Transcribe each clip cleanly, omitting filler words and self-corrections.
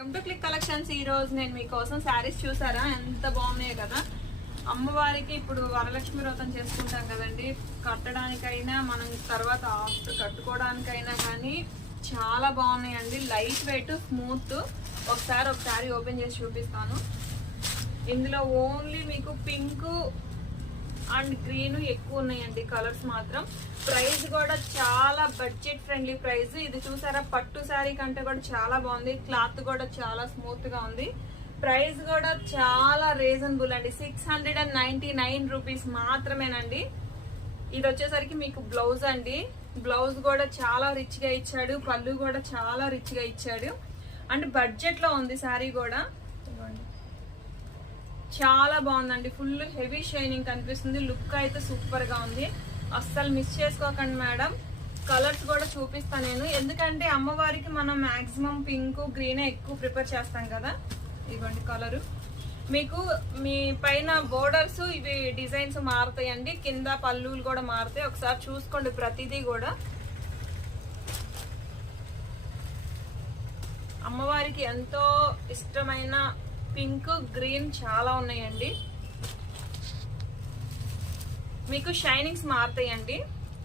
Welcome to click collections. ఈ రోజు నేను మీకోసం శారీస్ చూసారా ఎంత బాగున్నాయి కదా. అమ్మవారికి ఇప్పుడు వరలక్ష్మి వ్రతం చేసుకుంటాం కదండి, కట్టడానికైనా మనం తర్వాత ఆఫ్టర్ కట్టుకోవడానికైనా కానీ చాలా బాగున్నాయండి. Light weight, smooth. ఒకసారి ఒక శారీ ఓపెన్ చేసి చూపిస్తాను. ఇందులో ఓన్లీ మీకు పింక్ అండ్ గ్రీన్ ఎక్కువ ఉన్నాయండి కలర్స్ మాత్రం. ప్రైస్ కూడా చాలా బడ్జెట్ ఫ్రెండ్లీ ప్రైస్. ఇది చూసారా, పట్టు శారీ కంటే కూడా చాలా బాగుంది. క్లాత్ కూడా చాలా స్మూత్ గా ఉంది. ప్రైస్ కూడా చాలా రీజనబుల్ అండి. 699 రూపీస్ మాత్రమేనండి. ఇది వచ్చేసరికి మీకు బ్లౌజ్ అండి. బ్లౌజ్ కూడా చాలా రిచ్ గా ఇచ్చాడు, పళ్ళు కూడా చాలా రిచ్ గా ఇచ్చాడు. అండ్ బడ్జెట్ లో ఉంది శారీ కూడా. చాలా బాగుందండి. ఫుల్ హెవీ షైనింగ్ కనిపిస్తుంది. లుక్ అయితే సూపర్ గా ఉంది. అస్సలు మిస్ చేసుకోకండి మేడం. కలర్స్ కూడా చూపిస్తాను నేను, ఎందుకంటే అమ్మవారికి మనం మాక్సిమం పింక్, గ్రీన్ ఎక్కువ ప్రిఫర్ చేస్తాం కదా. ఇదిగోండి కలరు. మీకు మీ పైన బోర్డర్స్ ఇవి డిజైన్స్ మారుతాయండి, కింద పళ్ళులు కూడా మారుతాయి. ఒకసారి చూసుకోండి ప్రతిదీ కూడా. అమ్మవారికి ఎంతో ఇష్టమైన పింక్, గ్రీన్ చాలా ఉన్నాయండి. మీకు షైనింగ్స్ మారుతాయండి.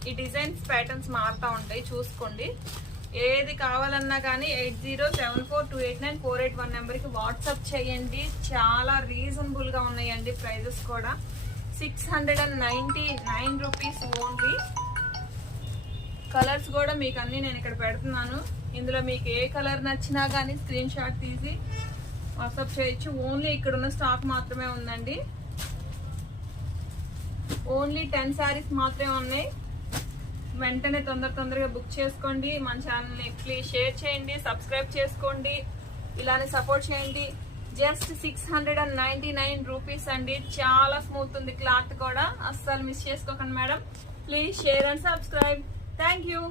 ఈ డిజైన్స్ ప్యాటర్న్స్ మారుతూ ఉంటాయి, చూసుకోండి. ఏది కావాలన్నా కానీ 8074289481 నెంబర్కి వాట్సాప్ చేయండి. చాలా రీజనబుల్ గా ఉన్నాయండి. ప్రైజెస్ కూడా 699 రూపీస్ ఓన్లీ. కలర్స్ కూడా మీకు అన్ని నేను ఇక్కడ పెడుతున్నాను. ఇందులో మీకు ఏ కలర్ నచ్చినా కానీ స్క్రీన్ షాట్ తీసి వాట్సాప్ చేయొచ్చు. ఓన్లీ ఇక్కడ ఉన్న స్టాక్ మాత్రమే ఉందండి. ఓన్లీ 10 శారీస్ మాత్రమే ఉన్నాయి. వెంటనే తొందరగా బుక్ చేసుకోండి. మన ఛానల్ని ప్లీజ్ షేర్ చేయండి, సబ్స్క్రైబ్ చేసుకోండి, ఇలానే సపోర్ట్ చేయండి. జస్ట్ 699 రూపీస్ అండి. చాలా స్మూత్ ఉంది క్లాత్ కూడా. అస్సలు మిస్ చేసుకోకండి madam. Please share and subscribe. Thank you.